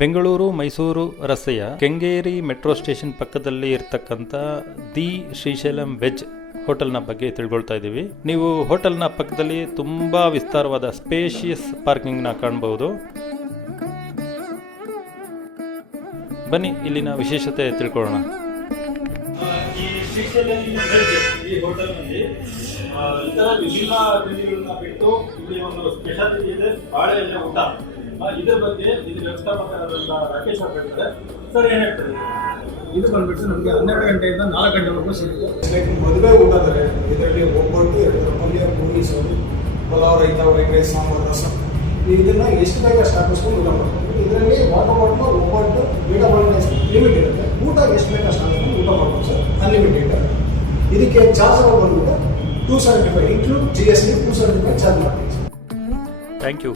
ಬೆಂಗಳೂರು ಮೈಸೂರು ರಸ್ತೆಯ Kengeri metro station ಪಕ್ಕದಲ್ಲಿ ಇರ್ತಕ್ಕಂಥ ದಿ ಶ್ರೀಶೈಲಂ ವೆಜ್ ಹೋಟೆಲ್ನ ಬಗ್ಗೆ ತಿಳ್ಕೊಳ್ತಾ ಇದ್ದೀವಿ. ನೀವು ಹೋಟೆಲ್ನ ಪಕ್ಕದಲ್ಲಿ ತುಂಬಾ ವಿಸ್ತಾರವಾದ ಸ್ಪೇಷಿಯಸ್ ಪಾರ್ಕಿಂಗ್ನ ಕಾಣಬಹುದು. ಬನ್ನಿ ಇಲ್ಲಿನ ವಿಶೇಷತೆ ತಿಳ್ಕೊಳ್ಳೋಣ. ಈ ಶ್ರೀಶೈಲಂ ವೆಜ್ ಈ ಹೋಟೆಲ್ನಲ್ಲಿ ಇತರ ವಿಭಿನ್ನ ತಿಂಡಿಗಳನ್ನ ಬಿಟ್ಟು ಇಲ್ಲಿ ಒಂದು ಸ್ಪೆಷಾಲಿಟಿ ಇದೆ, ಬಾಳೆ ಎಲೆ ಊಟ. ಇದ್ರ ಬಗ್ಗೆ ಇದು ವ್ಯವಸ್ಥಾಪಕರಾದಂಥ ರಾಕೇಶ್ ಅವರು ಹೇಳ್ತಾರೆ. ಸರ್ ಏನು ಹೇಳ್ತಾರೆ? ಇದು ಬಂದ್ಬಿಟ್ಟು ನಮಗೆ 12 ಗಂಟೆಯಿಂದ 4 ಗಂಟೆವರೆಗೂ ಸಿಗುತ್ತೆ. ಮದುವೆ ಊಟದಲ್ಲಿ ಇದರಲ್ಲಿ ಒಬ್ಬಟ್ಟು, 2 ಪಲ್ಯ, ಪೂರೀಸು, ಪಲಾವ್, ರೈತ, ವೈಟ್ ರೈಸ್, ಸಾಂಬಾರು, ರಸಂ. ಇದನ್ನು ಎಷ್ಟು ಬೇಗ ಅಷ್ಟು ಹಾಕಿಸ್ಕೊಂಡು ಊಟ ಮಾಡ್ತೀವಿ. ಇದರಲ್ಲಿ ವಾಟರ್ ಬಾಟ್ಲು, ಒಬ್ಬಟ್ಟು, ಬೇಡ ಬಾಳೆ ಲಿಮಿಟ್ ಇರುತ್ತೆ. ಊಟ ಎಷ್ಟು ಬೇಗ ಅಷ್ಟು ಹಾಕಿಸ್ಕೊಂಡು ಊಟ ಮಾಡ್ಬೋದು ಸರ್, ಅನ್ಲಿಮಿಟೆಡ್. ಇದಕ್ಕೆ ಚಾರ್ಜ್ ಬಂದ್ಬಿಟ್ಟು 275 ಇನ್ಕ್ಲೂಡ್ GST 275 ಚಾರ್ಜ್ ಮಾಡ್ತೀವಿ ಸರ್. Thank you.